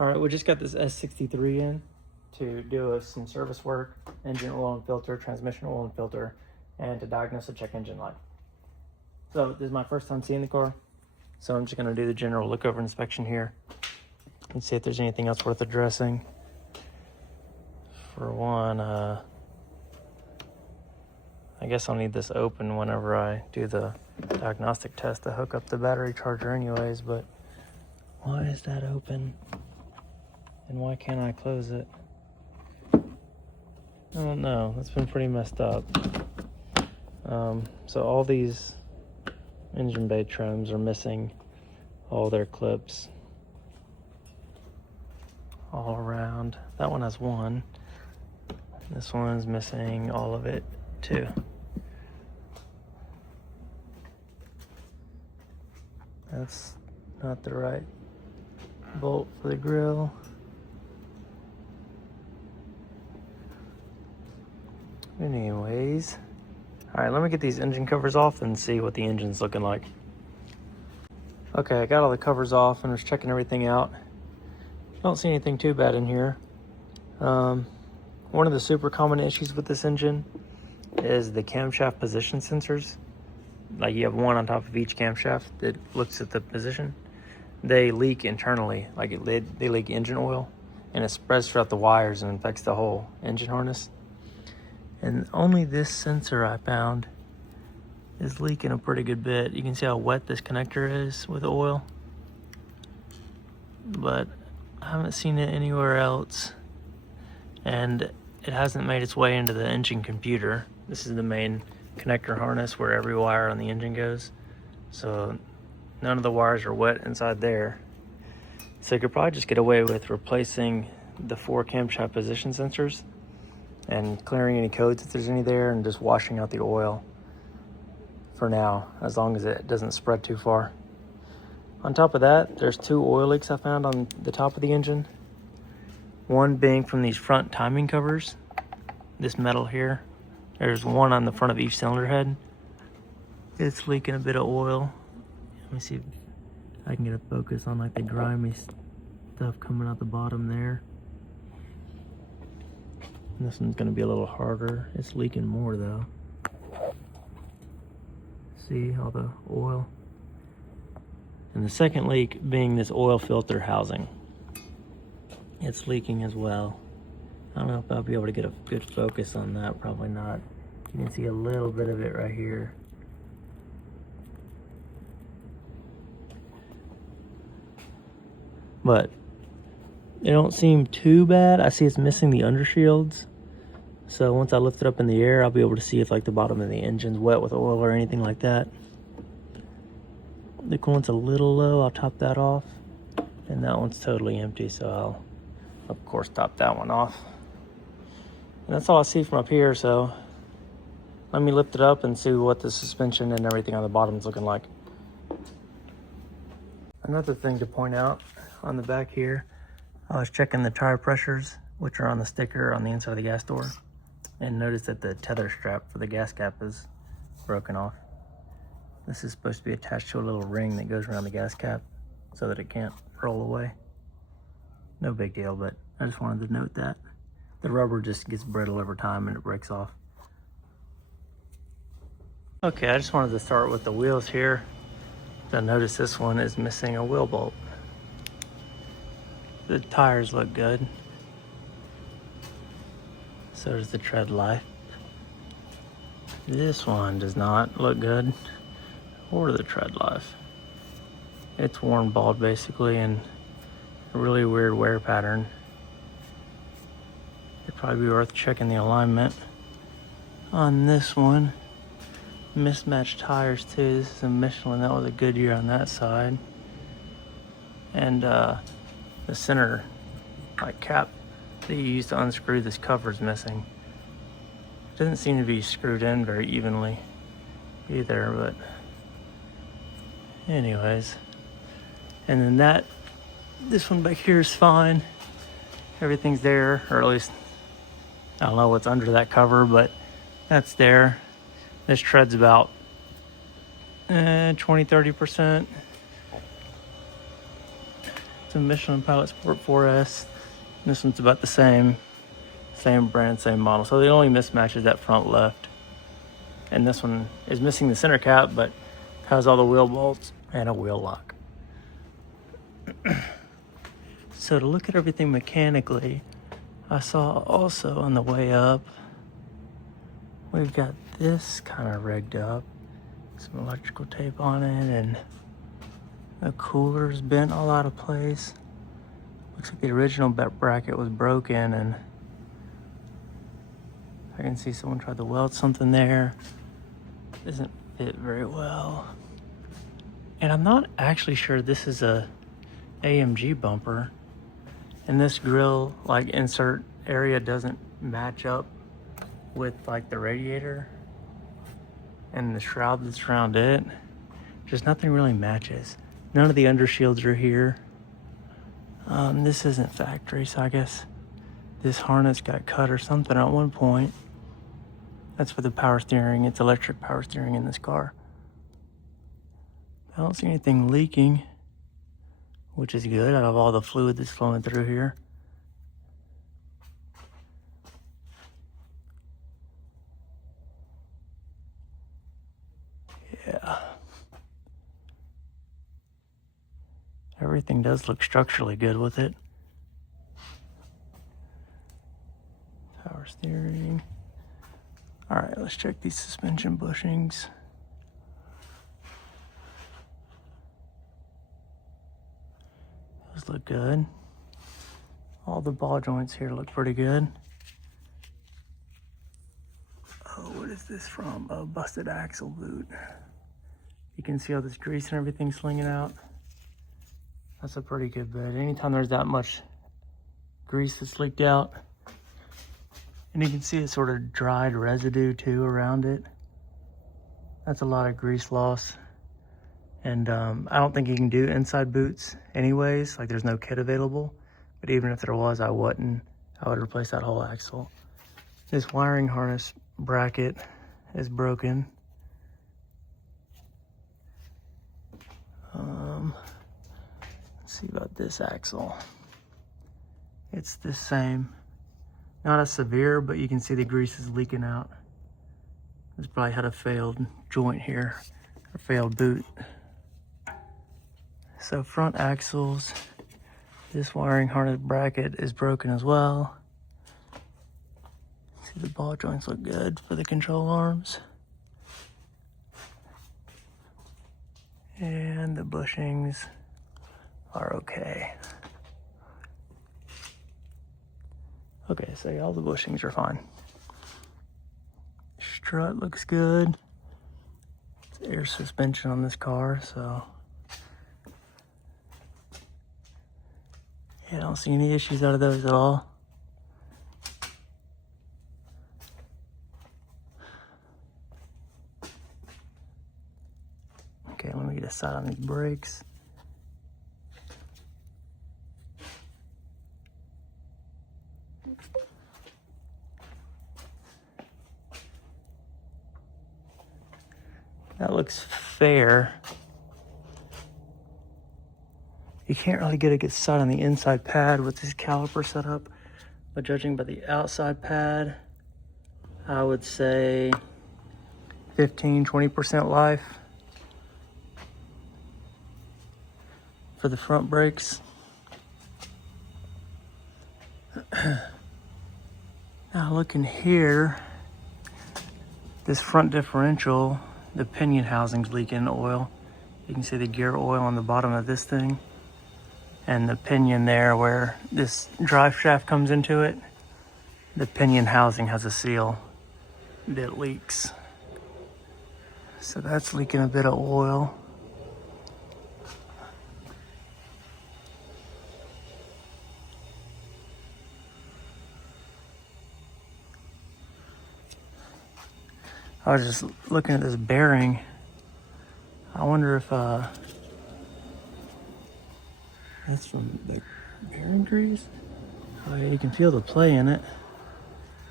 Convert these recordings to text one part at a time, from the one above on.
All right, we just got this S63 in to do some service work, engine oil and filter, transmission oil and filter, and to diagnose a check engine light. So this is my first time seeing the car, so I'm just gonna do the general look over inspection here and see if there's anything else worth addressing. For one, I guess I'll need this open whenever I do the diagnostic test to hook up the battery charger anyways, but why is that open? And why can't I close it? I don't know. It's been pretty messed up. So all these engine bay trims are missing all their clips all around. That one has one. This one's missing all of it too. That's not the right bolt for the grill. Anyways, all right, let me get these engine covers off and see what the engine's looking like. Okay, I got all the covers off and was checking everything out. Don't see anything too bad in here. One of the super common issues with this engine is the camshaft position sensors. Like you have one on top of each camshaft that looks at the position. They leak internally, like they leak engine oil, and it spreads throughout the wires and infects the whole engine harness. And only this sensor I found is leaking a pretty good bit. You can see how wet this connector is with oil, but I haven't seen it anywhere else. And it hasn't made its way into the engine computer. This is the main connector harness where every wire on the engine goes. So none of the wires are wet inside there. So you could probably just get away with replacing the 4 camshaft position sensors and clearing any codes if there's any there and just washing out the oil for now, as long as it doesn't spread too far. On top of that, there's 2 oil leaks I found on the top of the engine. One being from these front timing covers, this metal here. There's one on the front of each cylinder head. It's leaking a bit of oil. Let me see if I can get a focus on like the grimy stuff coming out the bottom there. This one's gonna be a little harder. It's leaking more though. See all the oil? And the second leak being this oil filter housing. It's leaking as well. I don't know if I'll be able to get a good focus on that, probably not. You can see a little bit of it right here. But they don't seem too bad. I see it's missing the undershields. So once I lift it up in the air, I'll be able to see if like the bottom of the engine's wet with oil or anything like that. The coolant's a little low, I'll top that off. And that one's totally empty, so I'll of course top that one off. And that's all I see from up here, so let me lift it up and see what the suspension and everything on the bottom is looking like. Another thing to point out on the back here, I was checking the tire pressures, which are on the sticker on the inside of the gas door, and noticed that the tether strap for the gas cap is broken off. This is supposed to be attached to a little ring that goes around the gas cap so that it can't roll away. No big deal, but I just wanted to note that. The rubber just gets brittle over time and it breaks off. Okay, I just wanted to start with the wheels here. I noticed this one is missing a wheel bolt. The tires look good. So does the tread life. This one does not look good, or the tread life. It's worn bald basically, and a really weird wear pattern. It'd probably be worth checking the alignment on this one. Mismatched tires too. This is a Michelin. That was a good year on that side. And the center cap that you use to unscrew this cover is missing. It doesn't seem to be screwed in very evenly either, but anyways. And then this one back here is fine. Everything's there, or at least I don't know what's under that cover, but that's there. This tread's about 20-30%. It's a Michelin Pilot Sport 4S. And this one's about the same brand, same model. So the only mismatch is that front left. And this one is missing the center cap, but has all the wheel bolts and a wheel lock. So to look at everything mechanically, I saw also on the way up, we've got this kind of rigged up. Some electrical tape on it, and the cooler's bent all out of place. Looks like the original bracket was broken, and I can see someone tried to weld something there. Doesn't fit very well. And I'm not actually sure this is a AMG bumper. And this grill like insert area doesn't match up with like the radiator and the shroud that's around it. Just nothing really matches. None of the undershields are here. This isn't factory, so I guess this harness got cut or something at one point. That's for the power steering. It's electric power steering in this car. I don't see anything leaking, which is good out of all the fluid that's flowing through here. Yeah. Everything does look structurally good with it. Power steering. All right, let's check these suspension bushings. Those look good. All the ball joints here look pretty good. Oh, what is this from? A busted axle boot. You can see all this grease and everything slinging out. That's a pretty good bit. Anytime there's that much grease that's leaked out, and you can see a sort of dried residue too around it. That's a lot of grease loss. And I don't think you can do inside boots anyways, like there's no kit available. But even if there was, I would replace that whole axle. This wiring harness bracket is broken. Let's see about this axle. It's the same. Not as severe, but you can see the grease is leaking out. This probably had a failed joint here, or failed boot. So front axles, this wiring harness bracket is broken as well. See, the ball joints look good for the control arms. And the bushings are okay. Okay, so all the bushings are fine. Strut looks good. It's air suspension on this car, so yeah, I don't see any issues out of those at all. Okay, let me get a side on these brakes. That looks fair. You can't really get a good sight on the inside pad with this caliper setup, but judging by the outside pad, I would say 15-20% life for the front brakes. Now looking here, this front differential, the pinion housing's leaking oil. You can see the gear oil on the bottom of this thing. And the pinion there where this drive shaft comes into it, the pinion housing has a seal that leaks. So that's leaking a bit of oil. I was just looking at this bearing. I wonder if that's from the bearing grease. Oh yeah, you can feel the play in it.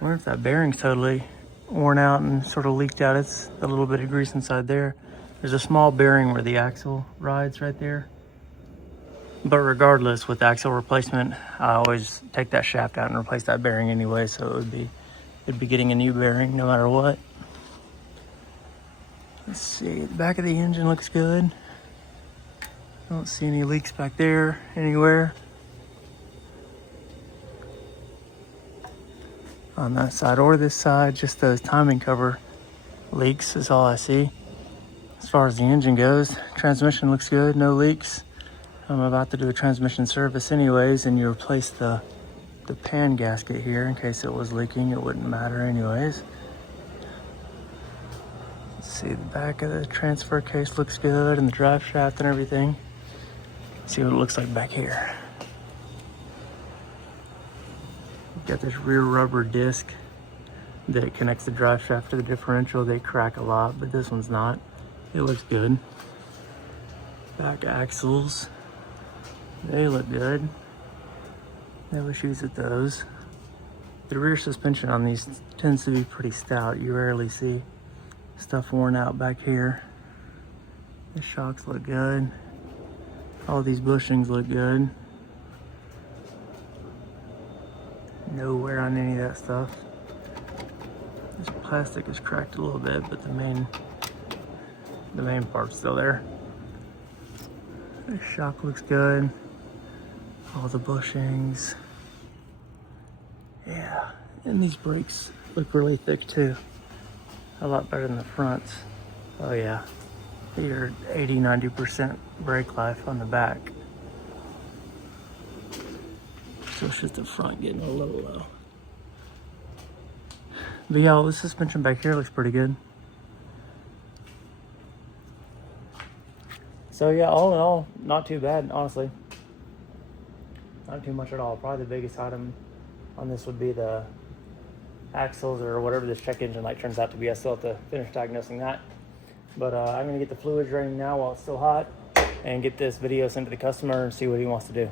I wonder if that bearing's totally worn out and sort of leaked out. It's a little bit of grease inside there. There's a small bearing where the axle rides right there. But regardless, with axle replacement, I always take that shaft out and replace that bearing anyway, so it'd be getting a new bearing no matter what. Let's see, the back of the engine looks good. Don't see any leaks back there anywhere. On that side or this side, just those timing cover leaks is all I see. As far as the engine goes, transmission looks good, no leaks. I'm about to do a transmission service anyways, and you replace the pan gasket here in case it was leaking. It wouldn't matter anyways. Let's see, the back of the transfer case looks good, and the drive shaft and everything. Let's see what it looks like back here. We've got this rear rubber disc that connects the drive shaft to the differential. They crack a lot, but this one's not. It looks good. Back axles, they look good. No issues with those. The rear suspension on these tends to be pretty stout. You rarely see stuff worn out back here. The shocks look good. All these bushings look good. No wear on any of that stuff. This plastic is cracked a little bit, but the main part's still there. The shock looks good. All the bushings. Yeah, and these brakes look really thick too. A lot better than the fronts. Oh yeah, you're 80-90% brake life on the back. So it's just the front getting a little low. But yeah, all the suspension back here looks pretty good. So yeah, all in all, not too bad, honestly. Not too much at all. Probably the biggest item on this would be the axles or whatever this check engine light turns out to be. I still have to finish diagnosing that. But I'm gonna get the fluids draining now while it's still hot and get this video sent to the customer and see what he wants to do.